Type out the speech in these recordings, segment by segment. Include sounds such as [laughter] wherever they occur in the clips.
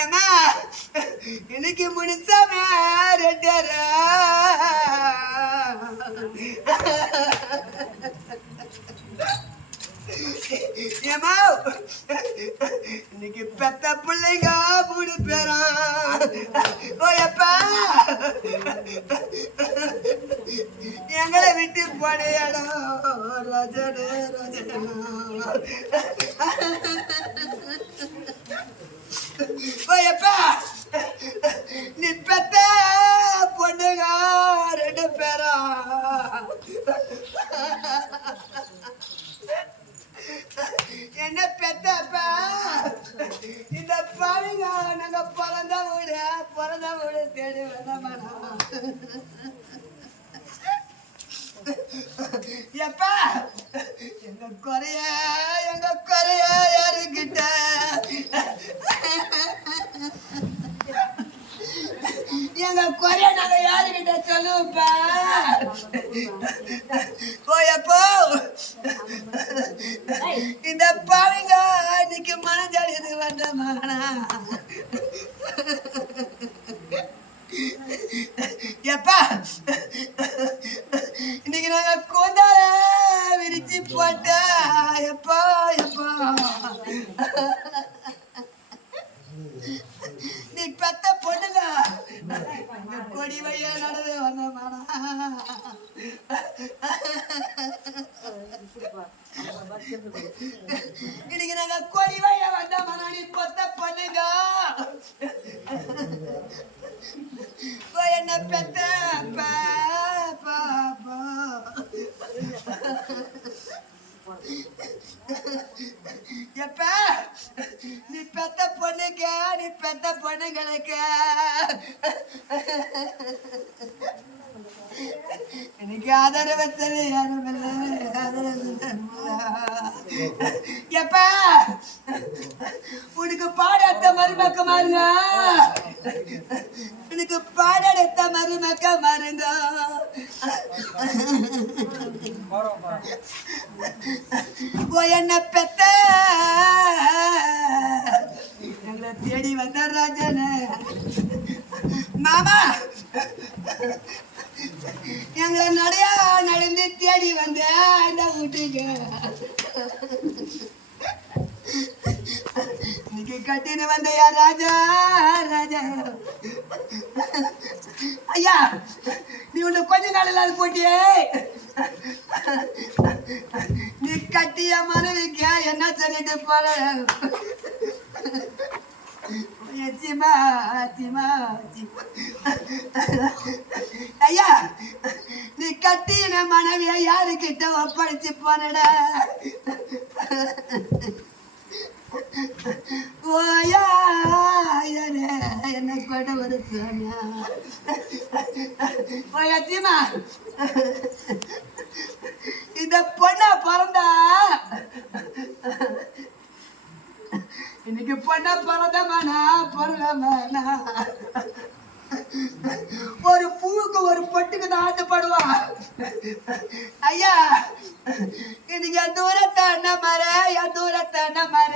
ஏமா இன்னைக்கு முடிச்சாமே ரெண்டரா ஏமா இன்னைக்கு பெத்த பிள்ளைங்க மூணு பேரா? ஓயப்பா எங்களை விட்டு போன இடம் ரஜனு ரஜனா ஓயப்பா நீ பெத்த பொண்ணுங்க ரெண்டு பேரா? என்ன பெத்தப்பா? இந்த பாருங்க நாங்க பிறந்த வீடு பிறந்த வீடு தேடி வந்தோம்னா எப்பா? எங்க குறைய எங்க குறைய யாருக்கிட்ட? எங்க குறைய நாங்க யாருக்கிட்ட சொல்லுவோம்ப்பா போயப்போ. இந்த பாவிங்க இன்னைக்கு மனஜாலியது வந்தமானா எப்பா இன்னைக்கு நாங்க கொண்டாட விரிச்சு போட்டா எப்பா எப்பா நீ பெத்த பொண்ணுங்க இந்த கொடி வழியா நடந்து வந்தமானா இன்னைக்கு நாங்க கொடி வழியா வந்தோம்னா நீ பெத்த பொண்ணுங்க ஓ, என்ன பெத்த பா, பா, பா. எப்ப நீ பெத்த பொண்ணுங்க நீ பெத்த பொண்ணுங்களுக்கு. எனக்கு ஆதரவு சொல்லி யாரும் இல்லை ஆதரவு எப்ப உனக்கு பாடத்த மருமக்க மாறுங்க. [laughs] உனக்கு பாடத்த மருமக்க மாறுங்க ஓ என்ன பெத்த எங்களை தேடி வந்த ராஜன மாமா எங்களை நடையா நடந்து தேடி வந்த இந்த வீட்டுக்கு நீ கட்டின்னு வந்தையா ராஜா? ராஜா. ஐயா நீ ஒன்று கொஞ்ச நாள் இல்லாத போட்டியே. நீ கட்டிய மனைவிக்கு என்ன சொல்லிட்டு போல சிமா சிமா. ஐயா நீ கட்டின மனைவியை யாருக்கிட்ட ஒப்படைச்சு போனடா? என்ன கொட வர சொன்னா இந்த பொண்ணா பிறந்தா இன்னைக்கு பொண்ணா பிறந்தமானா பிறந்தமானா ஒரு பூவுக்கு ஒரு பொட்டுக்கு தான் ஆசைப்படுவா [laughs] ஐயா இன்னைக்கு என் தூரத்தை அண்ணா மர என் தூரத்தை அண்ணா மர.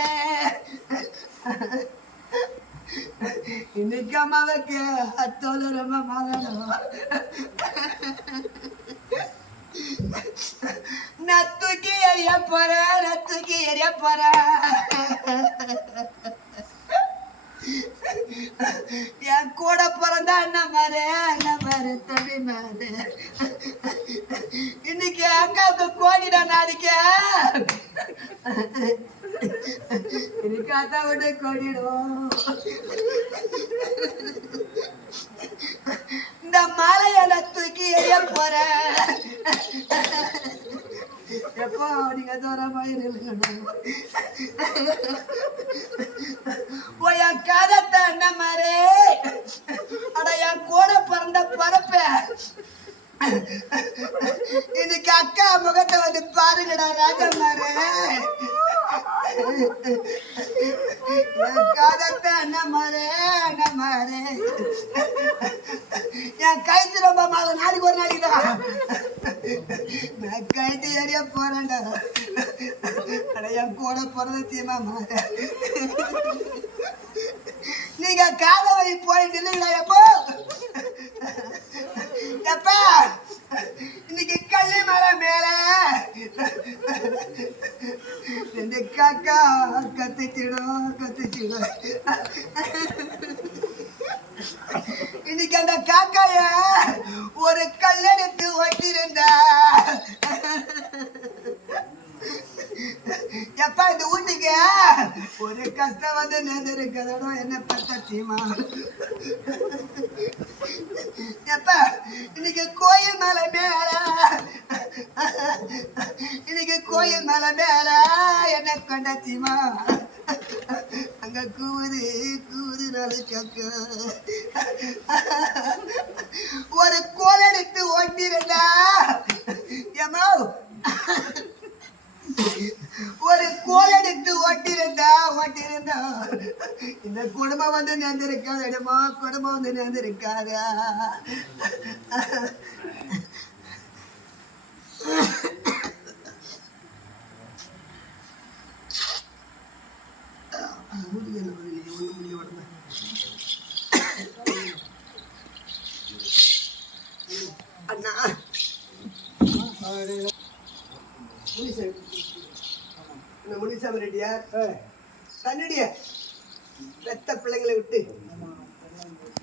இன்னைக்கு அம்மாவுக்கு அத்தோல ரொம்ப மாறணும் நான் தூக்கி எறிய போறேன் நான் தூக்கி எறிய போறேன் என் கூட பிறந்தா என்ன மாறு என்ன மாறு தம்பி மாறு இன்னைக்கு அக்காவுக்கு கோடிடா நாளைக்கு இன்னைக்கு விட கோடிடும். இந்த மலையில தூக்கி எரிய போற எப்போ நீங்க தூரமா இருக்கணும் ஓ என் கதத்தை என்ன மாதிரி? அட என் கூட பிறந்த பரப்ப இன்னைக்கு அக்கா முகத்தை வந்து பாருங்கடா ராஜமாரு என் காதத்தை நம்மரே நம்மரே என் கைத்து ரொம்ப மாலை நாளைக்கு ஒரு நாளைக்கு தான். நான் கைத்து ஏறிய போறேன்டா. அட என் கூட பிறந்த தீமா மாற. நீங்க காதவை வழி போய் எப்போ? எப்பா? மலை மேல. ரெண்டு காக்கா கத்துச்சிடும் கத்துச்சிடும் இன்னைக்கு அந்த காக்காய ஒரு கல்லெடுத்து ஒட்டிருந்த எப்பா இந்த வீட்டுக்கு ஒரு கஷ்டம் வந்து நேர்ந்திருக்கிறதோ என்ன பத்த சீமா எப்பா? இன்னைக்கு கோயில் மேல மேல. இன்னைக்கு கோயில் மேல மேல என்ன கொண்ட சீமா அங்க கூவுது கூவுது நாலு கக்கு ஒரு கோல் எடுத்து ஓட்டிருந்தா ஏமா ஒரு கோல் எடுத்து ஓட்டிருந்தா ஓட்டிருந்தா. இந்த குடும்பம் வந்து நேர்ந்திருக்காது இடமா குடும்பம் வந்து நேர்ந்திருக்காதா அண்ணா. என்ன முனிசாமி ரெட்டியார் தன்னுடைய பெத்த பிள்ளைங்களை விட்டு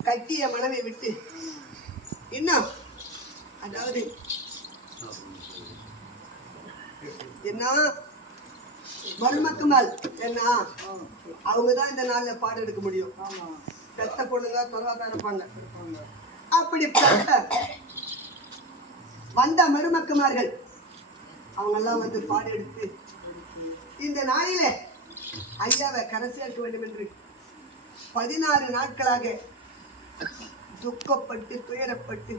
கட்டிய மனைவை விட்டு இன்னும் அதாவது என்ன? மருமக்குமால் என்ன? அவங்க தான் இந்த நாள்ல பாடம் எடுக்க முடியும். பெத்த பொண்ணுங்க தொலைவாதான் இருப்பாங்க. அப்படிப்பட்ட வந்த மருமக்குமார்கள் அவங்கெல்லாம் வந்து பாடம் எடுத்து இந்த நாளிலே ஐயாவை கரசியாக்க வேண்டும் என்று பதினாறு நாட்களாக துக்கப்பட்டு துயரப்பட்டு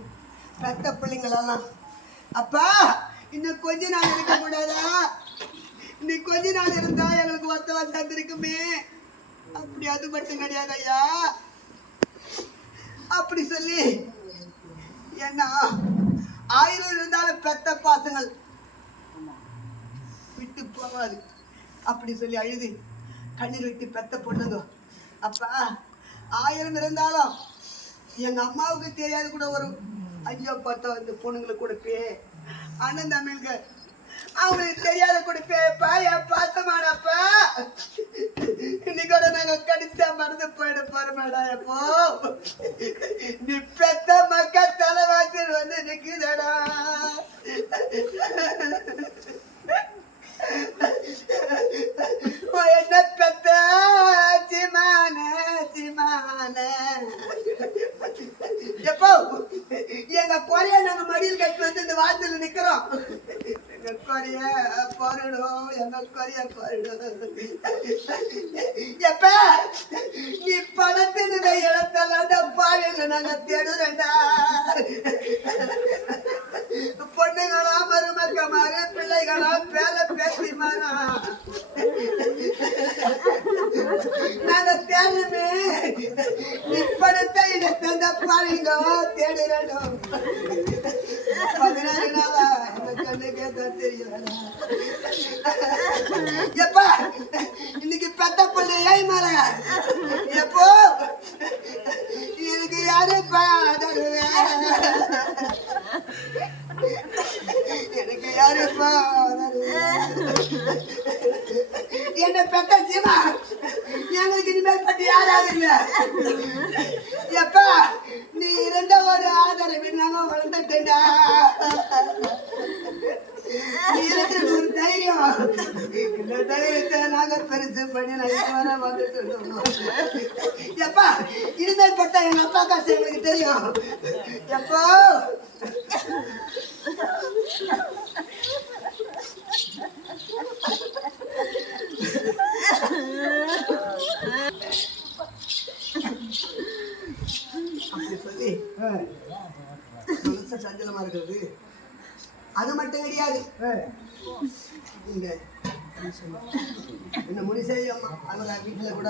பெத்த பிள்ளைங்களெல்லாம் அப்பா இன்னும் கொஞ்ச நாள் இருக்க கூடாதா இன்னும் கொஞ்ச நாள் இருந்தா எங்களுக்கு ஒத்த வந்திருக்குமே அப்படி அது மட்டும் கிடையாது ஐயா. அப்படி சொல்லி ஏன்னா ஆயிரம் இருந்தாலும் பெத்த பாசங்கள் விட்டு போகாது. அப்படி சொல்லி அழுது. கண்ணீர் விட்டு பெத்த பொண்ணுங்க. அப்பா ஆயிரம் இருந்தாலும் எங்க அம்மாவுக்கு தெரியாது கூட ஒரு ஐயோ பார்த்தா இந்த பொண்ணுங்களுக்கு கொடுப்பே. அண்ணன் தமிழ்கள் அவங்களுக்கு தெரியாத கொடுப்பேப்பா என் பாசமானப்பா. இன்னைக்கு கூட நாங்க கடிச்சா மறந்து போயிட போறோமேடா எப்போ? நீ பெத்த மக்க தலைவாசல் வந்து நிக்குதடா ஓ, என்ன பெத்த சிமான சிமான எப்போ எங்க குறைய நாங்க மடியில் கட்டி வந்து இந்த வாசல்ல நிக்கிறோம் எங்க குறைய போரிடும் எங்க குறைய போரிடும் எப்ப? நீ பணத்தின் இடத்தெல்லாம் பாவிங்க நாங்க தேடுறேன்டா. பொண்ணுங்களா மருமக்க மாறு பிள்ளைகளா பேர பேசி மாறா நாங்க தேடுமே நீ பணத்தை இடத்தந்த பாவிங்க தேடுறோம் பதினாறு நாளா எங்க கண்ணுக்கே தான் தெரியும் எப்பா இன்னைக்கு பெத்த ஏய் எப்போ எனக்கு யாரு பாதருவே எனக்கு யாரு பாதருவே என்ன பெத்த சிவா எங்களுக்கு இனிமேல் பத்தி யாராவது இல்ல. எப்பா நீ இருந்த ஒரு ஆதரவு நாங்க வளர்ந்துட்டேன்டா நீ இருக்கிற ஒரு தைரியம் இந்த தைரியத்தை நாங்க பெருசு பண்ணி நான் வர வந்துட்டு எப்பா இனிமேல் பட்டா எங்க அப்பா காசு எங்களுக்கு தெரியும். எப்போ? சஞ்சலமா இருக்கிறது. அது மட்டும் கிடையாது. நீங்க இந்த முனிசேரி அம்மா அவங்க வீட்டில் கூட